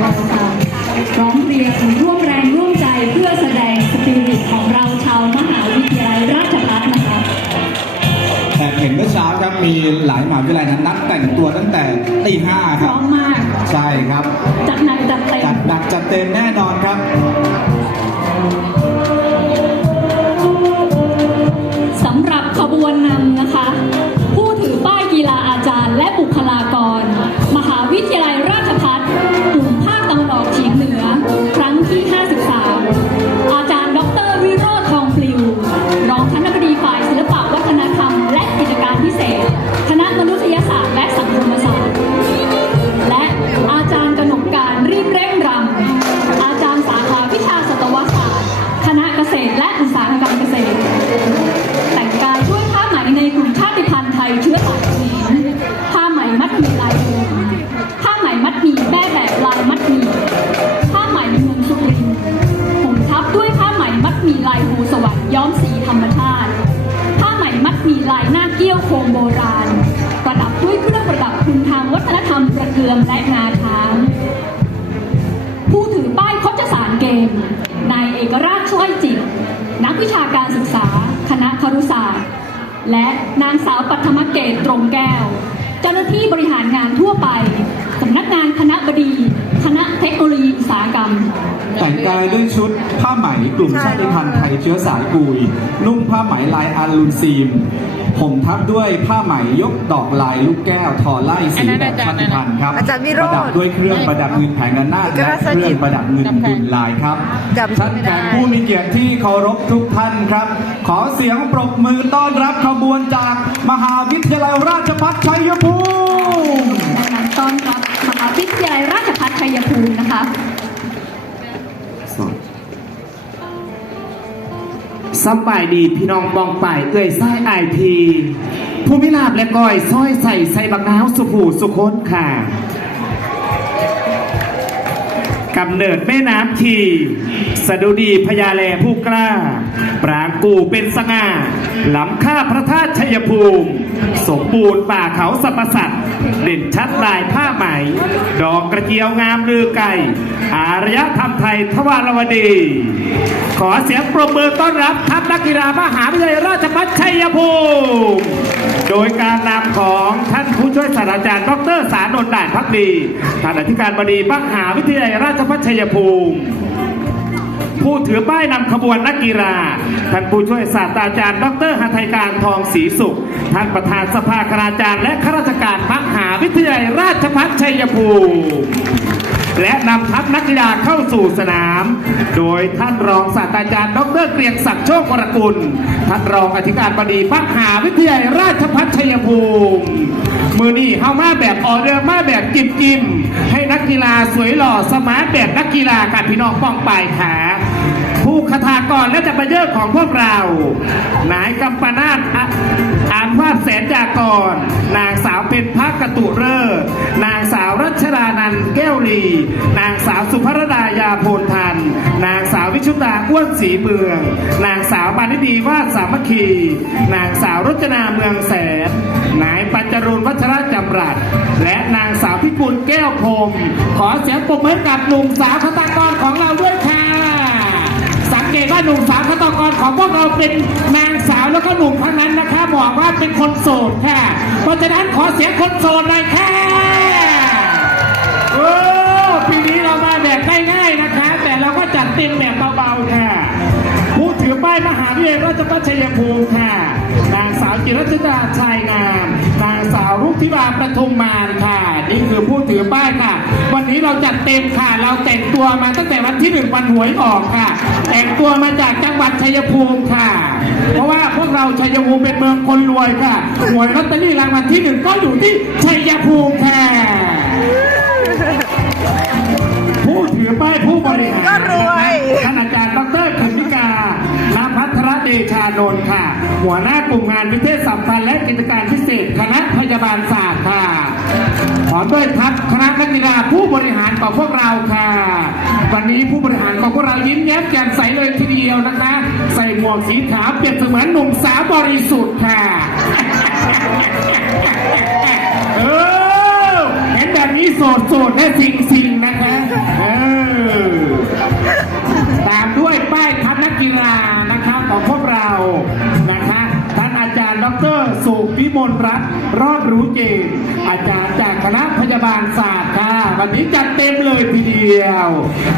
เราจะร้องเรียนร่วมแรงร่วมใจเพื่อแสดงสปิริตของเราชาวมหาวิทยาลัยราชภัฏนะคะแต่เห็นเมื่อเช้าครับมีหลายมหาวิทยาลัยนั้นนัดแต่งตัวตั้งแต่ตีห้าพครัร้บอมมาก ใช่ครับ จัดหนักจัดเต็จัมดหนักจัดเต็มแน่นอน รือและงาช้างผู้ถือป้ายโคชสารเกมนายเอกราชช่วยจิต นักวิชาการศึกษา คณะครุศาสตร์ และนางสาวปัทมเกตตรงแก้ว เจ้าหน้าที่บริหารงานทั่วไปสำนักงานคณะบดีคณะเทคโนโลยีอุตสาหกรรม แต่งกายด้วยชุดผ้าไหมกลุ่มชาติพันธุ์ไทยเชื้อสายกุยนุ่งผ้าไหมลายอาลูซีม ผมทับด้วยผ้าไหมยกดอกลายลูกแก้วทอไล่สีแบบชาติพันธุ์ครับอาจารย์วิโรปจน์ระดับด้วยเครื่องประดับเงินแผงระนาดเอกและราชเครื่องประดับเงินบุญลายครับ จำชื่ท่าอนไม่แขได้ กผู้มีเกียรติที่เคารพทุกท่านครับ ขอเสียงปรบมือต้อนรับขบวนจากมหาวิทยาลัยราชภัฏชัยภูมิ ดังนั้นต้อนรับมหาวิทยาลัยราชภัฏชัยภูมินะคะ สบายดีพี่น้องบองป่ายเอ่ยไส้ไอที ภูมิลาบและก้อยซ้อยใส่ใส่บักน้าวสุผูสุคนค่ะ กำเนิดแม่น้ำที สดุดีพญาแลผู้กล้า ปรางกูเป็นสง่าล้ำค่าพระธาตุชัยภูมิ สมบูรณ์ป่าเขาสรรพสัตว์เด่นชัดลายผ้าไหม ดอกกระเจียวงามลือไก่ อารยธรรมไทยทวารวดี ขอเสียงปรบมือต้อนรับทัพนักกีฬามหาวิทยาลัยราชภัฏชัยภูมิ โดยการนำของท่านผู้ช่วยศาสตราจารย์ดรสารนนท์ด่านพักดีท่านอธิการบดีมหาวิทยาลัยราชภัฏชัยภูมิผู้ถือป้ายนำขบวนนักกีฬา ท่านผู้ช่วยศาสตราจารย์ ดรหัตถการทองศรีสุข ท่านประธานสภาคณาจารย์ และข้าราชการมหาวิทยาลัยราชภัฏชัยภูมิ และนำทัพนักกีฬาเข้าสู่สนาม โดยท่านรองศาสตราจารย์ดรเกรียงศักดิ์โชควรกุล ท่านรองอธิการบดีมหาวิทยาลัยราชภัฏชัยภูมิมือนี่เฮามาแบบออเดอร์มาแบบจิมจิมให้นักกีฬาสวยหล่อสมาร์ทแบบนักกีฬาค่ะพี่น้องป้องปลายขาผู้คทากรและจับปรเยอะของพวกเรา นายกัมปนาตอะอานวาดแสนจากรนางสาวเป็นพักกตุเรอ นันแก้วลี นางสาวสุภรดายาโพลทัน นางสาววิชุตาอ้วนศรีเมือง นางสาวปานิดีวาดสามัคคี นางสาวรจนาเมืองแสน นายปัญจรุนวัชระจำรัดและนางสาวพิกุลแก้วพรมขอเสียงปรบมือให้กับหนุ่มสาวคตากรของเราด้วยค่ะ สังเกตว่าหนุ่มสาวฆาตกรของพวกเราเป็นนางสาวแล้วก็หนุ่มทั้งนั้นนะคะบอกว่าเป็นคนโสดค่ะ เพราะฉะนั้นขอเสียงคนโสดหน่อยค่ะ ต็มแบบเบาๆค่ะ ผู้ถือป้ายมหาวิทยาลัยราชภัฏชัยภูมิค่ะ นางสาวจิรจิตาชัยงาม นางสาวรุธิบาประทุมมานค่ะ นี่คือผู้ถือป้ายค่ะ วันนี้เราจัดเต็มค่ะ เราแต่งตัวมาตั้งแต่วันที่หนึ่งวันหวยออกค่ะ แต่งตัวมาจากจังหวัดชัยภูมิค่ะ เพราะว่าพวกเราชัยภูมิเป็นเมืองคนรวยค่ะ หวยลอตเตอรี่รางวัลที่หนึ่งก็อยู่ที่ชัยภูมิค่ะ บริหารก็รวยท่านอาจารย์ดรขุมิกาณพัทรเดชานนท์ค่ะ หัวหน้ากลุ่มงานวิเทศสัมพันธ์และกิจการพิเศษคณะพยาบาลศาสตร์ค่ะ ขอด้วยทัพคณะนักกีฬาผู้บริหารของพวกเราค่ะ วันนี้ผู้บริหารของพวกเรายิ้มแย้มแจ่มใสเลยทีเดียวนะคะ ใส่หมวกสีขาวเปรียบเสมือนหนุ่มสาวบริสุทธิ์ค่ะเออ เห็นแบบนี้โสดโสดและสิงสิงนะคะเออตามด้วยป้ายทัพนักกีฬานะคะของพวกเรานะคะท่านอาจารย์ดรสุพิมลรัตน์รอดรู้เจนอาจารย์จากคณะพยาบาลศาสตร์ค่ะวันนี้จัดเต็มเลยทีเดียว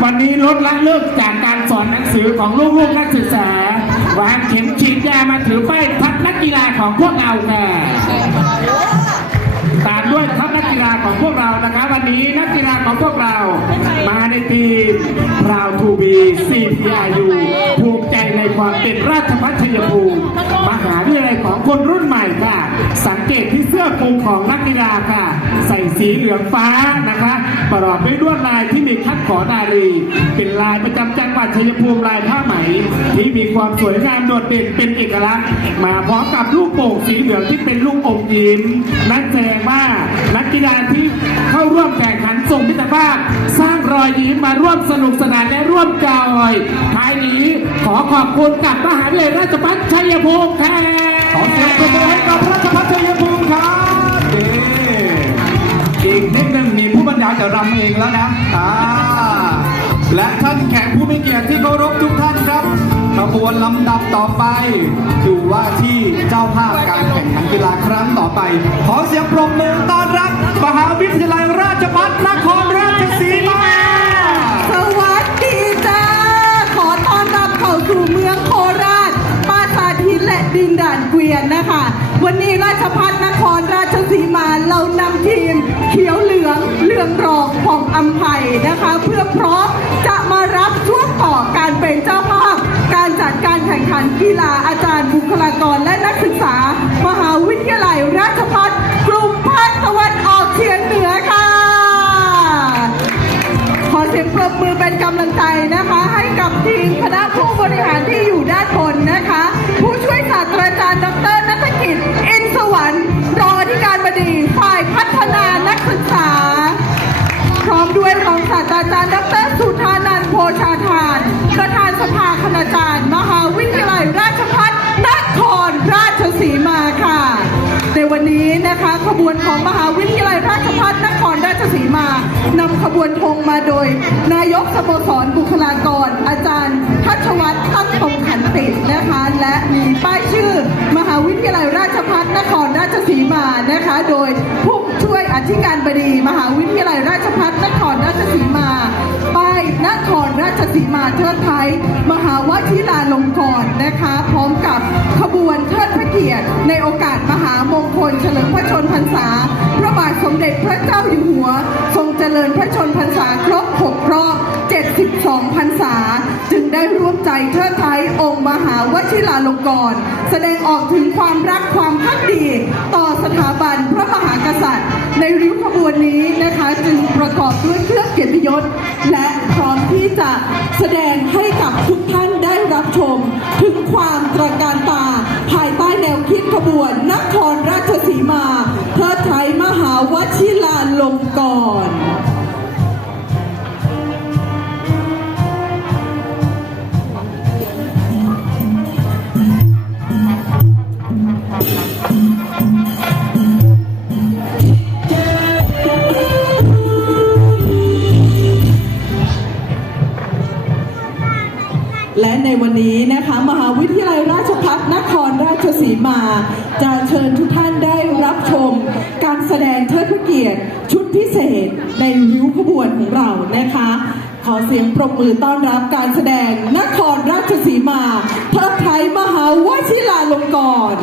วันนี้ลดละเลิกจากการสอนหนังสือของลูกๆนักศึกษาวางเข็มฉีดยามาถือป้ายทัพนักกีฬาของพวกเราค่ะตามด้วยทัพนักาของพวกเรานะคะวันนี้นักกีฬาของพวกเรา มาในทีม Proud to be CPRU ภูมิใจในความเป็นราชพัฒชัยภูมิมหาวิทยาลัยของคนรุ่นใหม่ค่ะ สังเกตที่เสื้อคลุมของนักกีฬาค่ะ ใส่สีเหลืองฟ้านะคะประกอบด้วยลวดลายที่มีคัดขอนารีเป็นลายประจำจังหวัดชัยภูมิลายผ้าไหม ที่มีความสวยงามโดดเด่นเป็นเอกลักษณ์ มาพร้อมกับลูกโป่งสีเหลืองที่เป็นลูกอมยิ้มนั่นแสดงว่านักกีฬาที่เข้าร่วมแข่งขันส่งมิตรภาพสร้างรอยยิ้มมาร่วมสนุกสนานและร่วมจอยท้ายนี้ขอขอบคุณกับมหาวิทยาลัยราชภัฏชัยภูมิค่ะขอเสียงปรบมือให้กับราชพัฒชัยภูมิครับอีกนิดหนึ่งมีผู้บรรยายจะรำเองแล้วนะอ่าและท่านแขกผู้มีเกียรติที่เคารพทุกท่านครับขบวนลำดับต่อไปคือว่าที่เจ้าภาพการแข่งขันกีฬาครั้งต่อไป ขอเสียงปรบมือต้อนรับ มหาวิทยาลัยราชภัฏนครราชสีมาสวัสดีจ้า ขอต้อนรับเข้าสู่เมืองโคราชปราสาทหินและดินด่านเกวียนนะคะ วันนี้ราชพัฒนครราชสีมา บมือเป็นกำลังใจนะคะ ให้กับทีมคณะผู้บริหารที่อยู่ด้านบนนะคะ ผู้ช่วยศาสตราจารย์ดรนัฐกิจอินสวรรค์รองอธิการบดีฝ่ายพัฒนานักศึกษา พร้อมด้วยรองศาสตราจารย์ดรสุธานันท์โพชาธ สีมานำขบวนธงมาโดย นายกสโมสรบุคลากร อาจารย์ทัชวัฒน์ตั้งตรงขันตินะคะ และมีป้ายชื่อ มหาวิทยาลัยราชภัฏนครราชสีมานะคะ โดยผู้ช่วยอธิการบดี มหาวิทยาลัยราชภัฏนครราช ครราชสีมาเทิดไทย มหาวชิราลงกรณ์นะคะ พร้อมกับขบวนเทิดพระเกียรติ ในโอกาสมหามงคลเฉลิมพระชนพรรษา พระบาทสมเด็จพระเจ้าอยู่หัว ทรงเจริญพระชนพรรษาครบ6รอบ 72พรรษา จึงได้ร่วมใจเทิดไทยองค์มหาวชิราลงกรณ์แสดงออกถึงความรักความพักดี ต่อสถาบันพระมหากษัตริย์ ในริ้ว อบด้วยเครื่องเกียรติยศ และพร้อมที่จะแสดงให้กับทุกท่านได้รับชม ถึงความตระการตา ภายใต้แนวคิดขบวน นครราชสีมาเทิดไทยมหาวชิราลงกรณ์ และในวันนี้นะคะมหาวิทยาลัยราชภัฏนครราชสีมา จะเชิญทุกท่านได้รับชม การแสดงเทิดพระเกียรติชุดพิเศษในริ้วขบวนของเรานะคะ ขอเสียงปรบมือต้อนรับการแสดงนครราชสีมาเทิดไทยมหาวชิราลงกรณ์